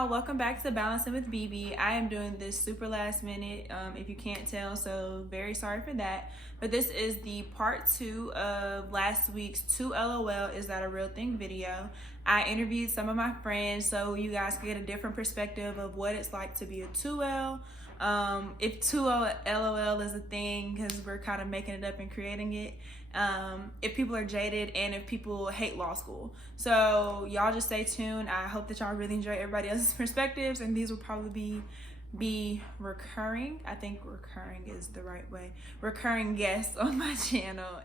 y'all, welcome back to Balancing with BB. I am doing this super last minute, if you can't tell, so very sorry for that. But this is the part 2 of last week's 2 LOL Is That a Real Thing video. I interviewed some of my friends so you guys can get a different perspective of what it's like to be a 2L. If 2L LOL is a thing, because we're kind of making it up and creating it. If people are jaded and if people hate law school. So y'all just stay tuned. I hope that y'all really enjoy everybody else's perspectives, and these will probably be recurring. I think recurring is the right way. Recurring guests on my channel.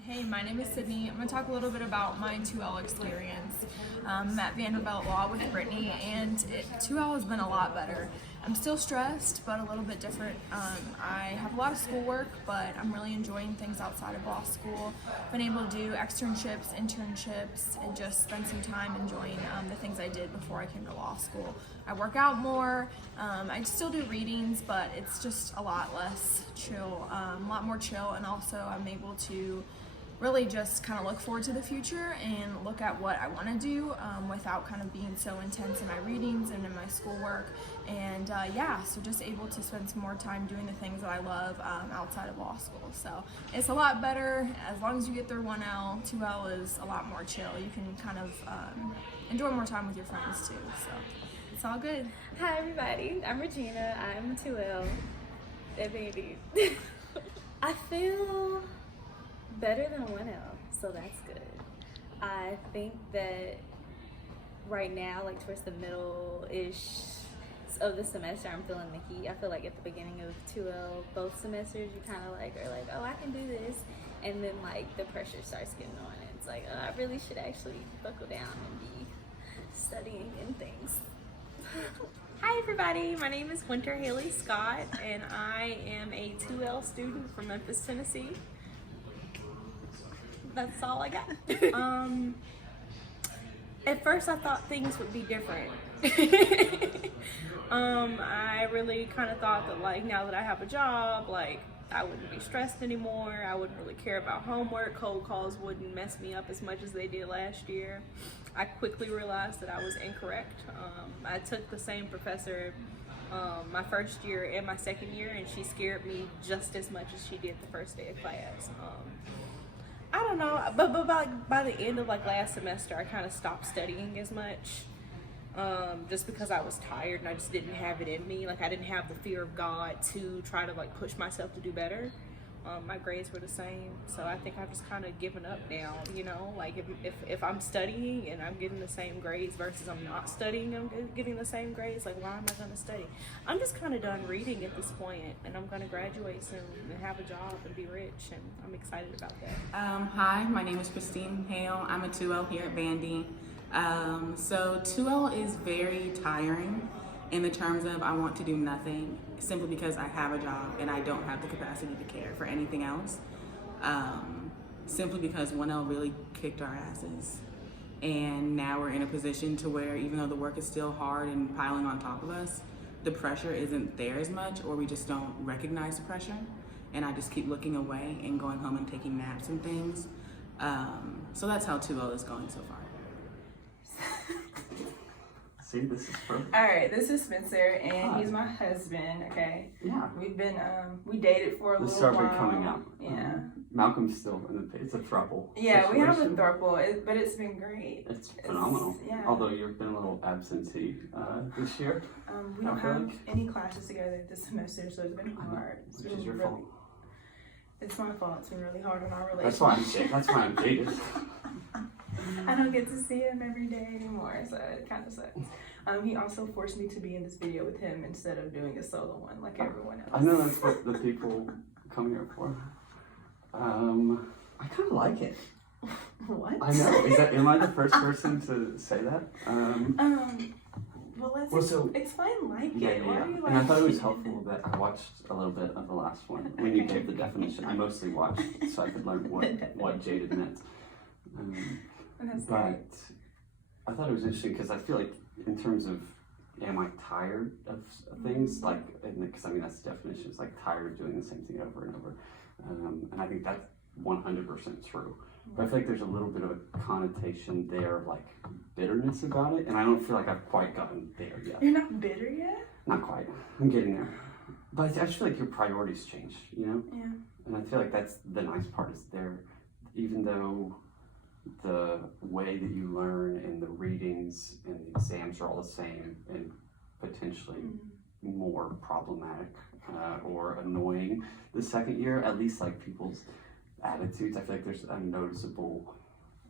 Hey, my name is Sydney. I'm going to talk a little bit about my 2L experience. I'm at Vanderbilt Law with Brittany, and 2L has been a lot better. I'm still stressed, but a little bit different. I have a lot of schoolwork, but I'm really enjoying things outside of law school. Been able to do externships, internships, and just spend some time enjoying the things I did before I came to law school. I work out more. I still do readings, but it's just a lot less chill, a lot more chill, and also I'm able to really just kind of look forward to the future and look at what I want to do without kind of being so intense in my readings and in my schoolwork. And yeah, so just able to spend some more time doing the things that I love outside of law school. So it's a lot better as long as you get through 1L. 2L is a lot more chill. You can kind of enjoy more time with your friends too. So it's all good. Hi everybody, I'm Regina. I'm 2L. That baby. I feel better than 1L, so that's good. I think that right now, like towards the middle-ish of the semester, I'm feeling the heat. I feel like at the beginning of 2L, both semesters, you kind of like are like, oh, I can do this, and then like the pressure starts getting on, and it's like, oh, I really should actually buckle down and be studying and things. Hi everybody, my name is Winter Haley Scott, and I am a 2L student from Memphis, Tennessee. That's all I got. At first I thought things would be different. I really kind of thought that like now that I have a job, like I wouldn't be stressed anymore. I wouldn't really care about homework. Cold calls wouldn't mess me up as much as they did last year. I quickly realized that I was incorrect. I took the same professor my first year and my second year, and she scared me just as much as she did the first day of class. I don't know, but by the end of like last semester, I kind of stopped studying as much, just because I was tired and I just didn't have it in me. Like I didn't have the fear of God to try to like push myself to do better. My grades were the same, so I think I've just kind of given up now, you know, like if I'm studying and I'm getting the same grades versus I'm not studying and I'm getting the same grades, like why am I going to study? I'm just kind of done reading at this point, and I'm going to graduate soon and have a job and be rich, and I'm excited about that. Hi, my name is Christine Hale. I'm a 2L here at Vandy. So 2L is very tiring in the terms of I want to do nothing simply because I have a job and I don't have the capacity to care for anything else. Simply because 1L really kicked our asses. And now we're in a position to where even though the work is still hard and piling on top of us, the pressure isn't there as much, or we just don't recognize the pressure. And I just keep looking away and going home and taking naps and things. So that's how 2L is going so far. See, this is perfect. All right, this is Spencer, and he's my husband. Okay. Yeah. We've been we dated for a The little stars while. are coming up. Yeah. Malcolm's still in it's a throuple. Yeah, we have a situation. throuple, but it's been great. It's phenomenal. Yeah. Although you've been a little absentee this year. We don't I feel have like. any classes together this semester, so it's been hard. Which is your fault. It's my fault. It's been really hard on our relationship. That's why I'm jaded. I don't get to see him every day anymore, so it kind of sucks. He also forced me to be in this video with him instead of doing a solo one like everyone else. I know that's what the people come here for. I kind of like it. What? I know. Am I the first person to say that? Well, let's explain like Yeah. it. Why do you like And I thought it was it? helpful that I watched a little bit of the last one when you gave the definition. I mostly watched so I could learn what jaded meant. But I thought it was interesting because I feel like in terms of am I tired of things, like, because I mean that's the definition, it's like tired of doing the same thing over and over, and I think that's 100% true. But I feel like there's a little bit of a connotation there, like bitterness about it, and I don't feel like I've quite gotten there yet. You're not bitter yet? Not quite. I'm getting there. But I just feel like your priorities change, you know? Yeah. And I feel like that's the nice part is there, even though the way that you learn and the readings and the exams are all the same and potentially more problematic or annoying the second year, at least like people's attitudes, I feel like there's a noticeable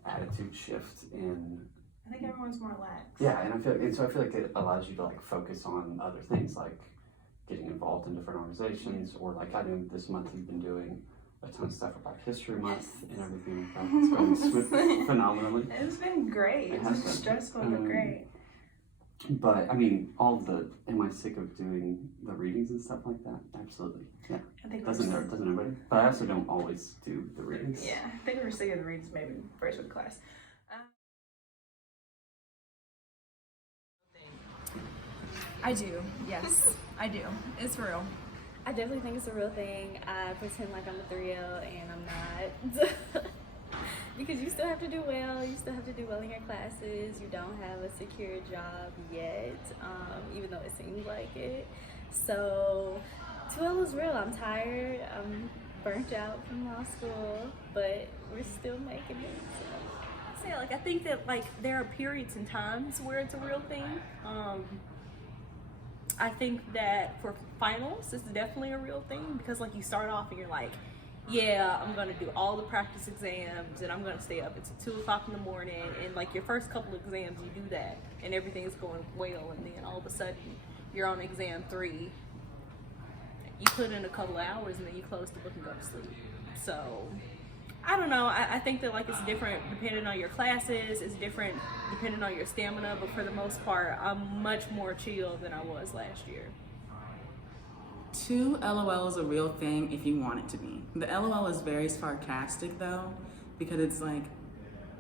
attitude shift in. I think everyone's more lax. Yeah, and I feel like it allows you to like focus on other things like getting involved in different organizations, or like I know this month we've been doing a ton of stuff about History Month and everything like that. It's going phenomenally. It's been great. It's been stressful but great. But I mean, am I sick of doing the readings and stuff like that? Absolutely. Yeah. I think doesn't nobody. But I also don't always do the readings. Yeah, I think we were sick of the readings maybe first week of class. I do, yes, I do. It's real. I definitely think it's a real thing. I pretend like I'm a 3L and I'm not. Because you still have to do well. You still have to do well in your classes. You don't have a secure job yet, even though it seems like it. So 2L is real. I'm tired. I'm burnt out from law school, but we're still making it. So. Like I think that like there are periods and times where it's a real thing. I think that for finals, it's definitely a real thing because like you start off and you're like, yeah, I'm gonna do all the practice exams and I'm gonna stay up until 2 o'clock in the morning, and like your first couple of exams you do that and everything's going well, and then all of a sudden you're on exam 3. You put in a couple of hours and then you close the book and go to sleep. So I don't know. I think that like it's different depending on your classes. It's different depending on your stamina. But for the most part, I'm much more chill than I was last year. 2 LOL is a real thing if you want it to be. The LOL is very sarcastic though, because it's like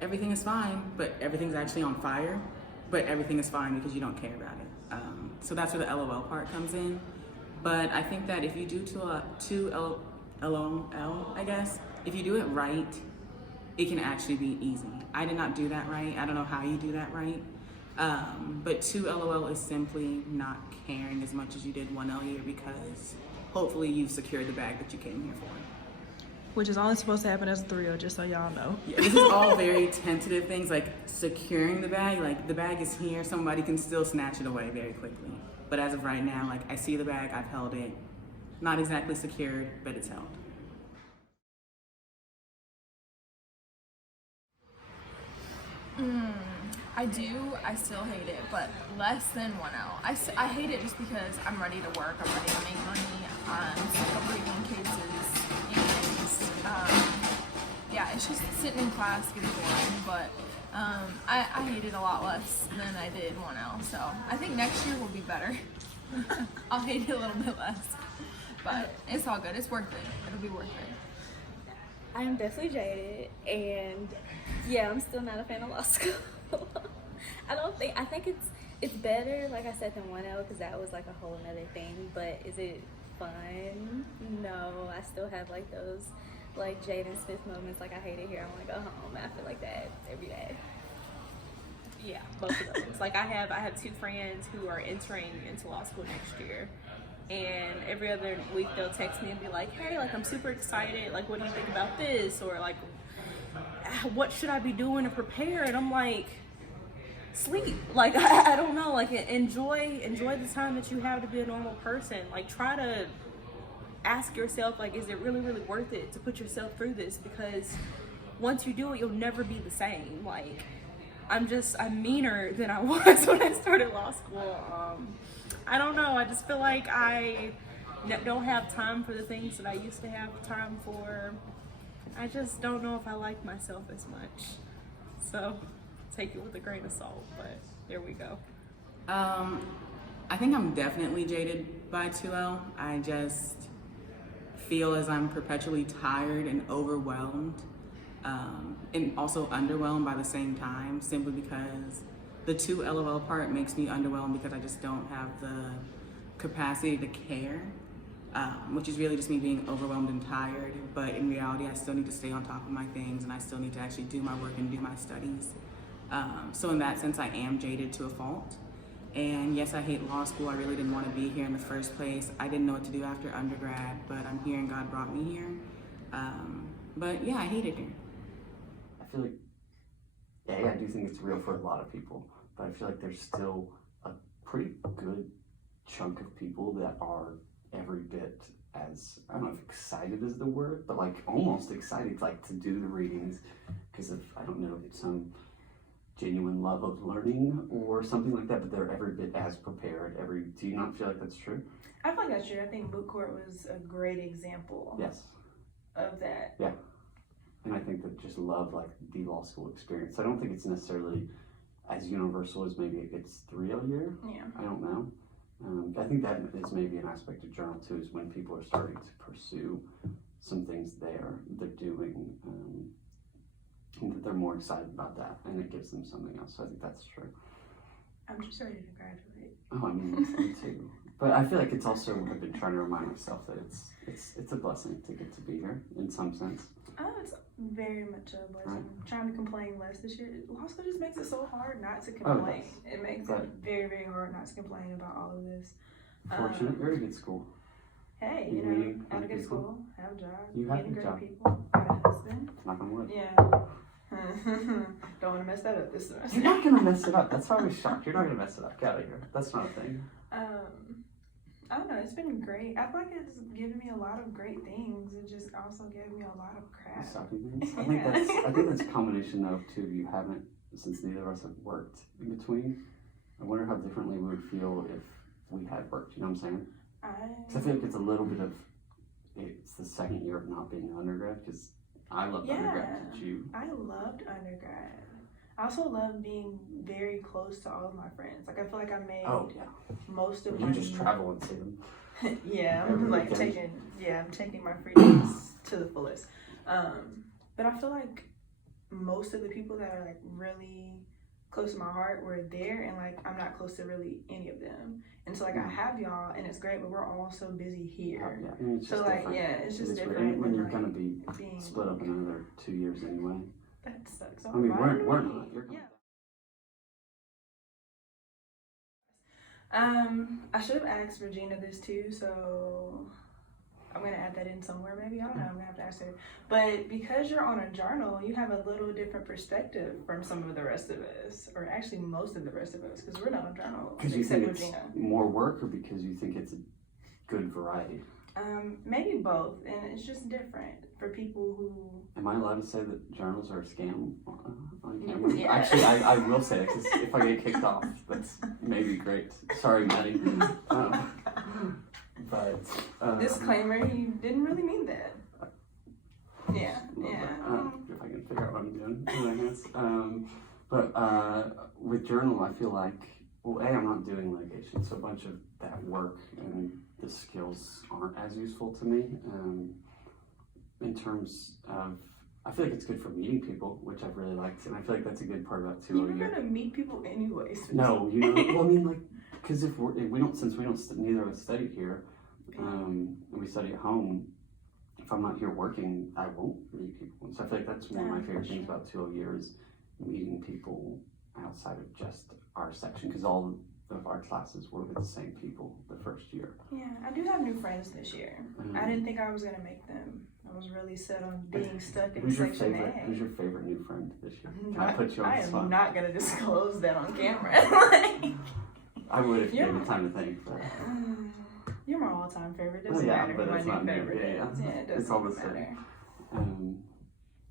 everything is fine, but everything's actually on fire. But everything is fine because you don't care about it. So that's where the LOL part comes in. But I think that if you do 2 LOL, I guess, if you do it right, it can actually be easy. I did not do that right. I don't know how you do that right. But 2 LOL is simply not caring as much as you did 1 L year because hopefully you've secured the bag that you came here for. Which is only supposed to happen as a 3L, just so y'all know. Yeah, this is all very tentative things, like securing the bag. Like the bag is here, somebody can still snatch it away very quickly. But as of right now, like I see the bag, I've held it. Not exactly secured, but it's held. I do. I still hate it, but less than 1L. I hate it just because I'm ready to work. I'm ready to make money. I'm sick of reading cases, and yeah, it's just sitting in class getting boring. But I hate it a lot less than I did 1L. So I think next year will be better. I'll hate it a little bit less, but it's all good. It's worth it. It'll be worth it. I am definitely jaded, and yeah, I'm still not a fan of law school. I think it's better, like I said, than 1L because that was like a whole nother thing. But is it fun? No, I still have like those like Jaden Smith moments. Like I hate it here. I want to go home. I feel like that every day. Yeah, both of those. Like I have 2 friends who are entering into law school next year. And every other week they'll text me and be like, hey, like I'm super excited. Like, what do you think about this? Or like, what should I be doing to prepare? And I'm like, sleep. Like, I don't know. Like, enjoy the time that you have to be a normal person. Like, try to ask yourself, like, is it really, really worth it to put yourself through this? Because once you do it, you'll never be the same. Like, I'm meaner than I was when I started law school. I don't know. I just feel like I don't have time for the things that I used to have time for. I just don't know if I like myself as much. So take it with a grain of salt, but there we go. I think I'm definitely jaded by 2L. I just feel as I'm perpetually tired and overwhelmed, and also underwhelmed by the same time, simply because the 2 LOL part makes me underwhelmed because I just don't have the capacity to care. which is really just me being overwhelmed and tired. But in reality, I still need to stay on top of my things, and I still need to actually do my work and do my studies. So in that sense, I am jaded to a fault. And yes, I hate law school. I really didn't want to be here in the first place. I didn't know what to do after undergrad, but I'm here and God brought me here. But yeah, I hate it here. I feel like, yeah, I do think it's real for a lot of people, but I feel like there's still a pretty good chunk of people that are every bit as, I don't know if excited is the word, but like almost excited like to do the readings because of, I don't know, some genuine love of learning or something like that, but they're every bit as prepared. Do you not feel like that's true? I feel like that's true. I think boot court was a great example Yes. of that. Yeah. And I think that just love like the law school experience. I don't think it's necessarily as universal as maybe it's 3 a year. Yeah. I don't know. I think that is maybe an aspect of journal too, is when people are starting to pursue some things they're doing, and that they're more excited about that, and it gives them something else. So I think that's true. I'm just ready to graduate. Oh, I mean, me too. But I feel like it's also, I've been trying to remind myself that it's a blessing to get to be here in some sense. Oh, it's very much a blessing. Right. I'm trying to complain less this year. Law school just makes it so hard not to complain. It makes it very, very hard not to complain about all of this. Fortunate, you're at a good school. Hey, You you know, meeting at a good people? school, have a job, You have a meeting great job. people, got a husband. Knock on wood. Yeah. Don't want to mess that up this semester. You're not gonna mess it up. That's why I was shocked. You're not gonna mess it up. Get out of here. That's not a thing. I don't know, it's been great. I feel like it's given me a lot of great things. It just also gave me a lot of crap. Sucky things. I think that's a combination of two of you haven't, since neither of us have worked in between. I wonder how differently we would feel if we had worked. You know what I'm saying? Because I feel like it's a little bit of, it's the second year of not being an undergrad, because I loved undergrad. Did you? I loved undergrad. I also love being very close to all of my friends. Like I feel like I made most of You my just travel and see them. yeah, Every I'm like weekend. I'm taking my freedoms to the fullest. But I feel like most of the people that are like really close to my heart were there, and like I'm not close to really any of them. And so like I have y'all, and it's great, but we're all so busy here. Yeah, I mean, it's So just like different. it's just It's different weird. When than, you're like, gonna be being split up in another 2 years anyway. That sucks. I mean, we're not. You're Yeah. coming. I should have asked Regina this too, so I'm gonna add that in somewhere maybe. I don't know, I'm gonna have to ask her. But because you're on a journal, you have a little different perspective from some of the rest of us, or actually most of the rest of us, because we're not on journal Because you except think it's Regina. more work, or because you think it's a good variety? Maybe both, and it's just different for people who. Am I allowed to say that journals are a scam on camera? Yeah. Actually, I will say it, because if I get kicked off, that's maybe great. Sorry, Maddie. But Disclaimer, he didn't really mean that. Yeah, yeah. If I can figure out what I'm doing, I guess. But with journal, I feel like, well, I'm not doing litigation, so a bunch of that work and the skills aren't as useful to me. In terms of, I feel like it's good for meeting people, which I've really liked, and I feel like that's a good part about You were 2 gonna meet people anyways. No, you know, well, I mean, like, because if neither of us study here, and we study at home, if I'm not here working, I won't meet people. And so I feel like that's one of my favorite things about 2 years, meeting people outside of just our section, because all of our classes were with the same people the first year. Yeah, I do have new friends this year. I didn't think I was gonna make them. I was really set on being stuck in Who's your section favorite? A. Who's your favorite new friend this year? Can I put you on I the am spot? not gonna disclose that on camera. Like, I would if you You're- gave me time to think. But you're my all-time favorite. Well, Doesn't yeah, matter who but my that's new not me. favorite Yeah, is. Yeah, it it's all the doesn't same. matter.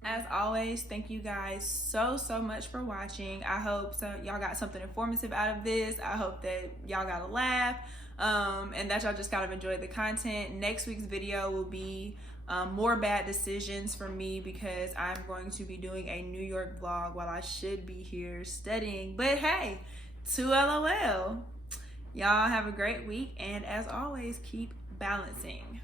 As always, thank you guys so much for watching. I hope y'all got something informative out of this. I hope that y'all got a laugh, and that y'all just kind of enjoyed the content. Next week's video will be more bad decisions for me, because I'm going to be doing a New York vlog while I should be here studying. But hey, 2 LOL. Y'all have a great week, and as always, keep balancing.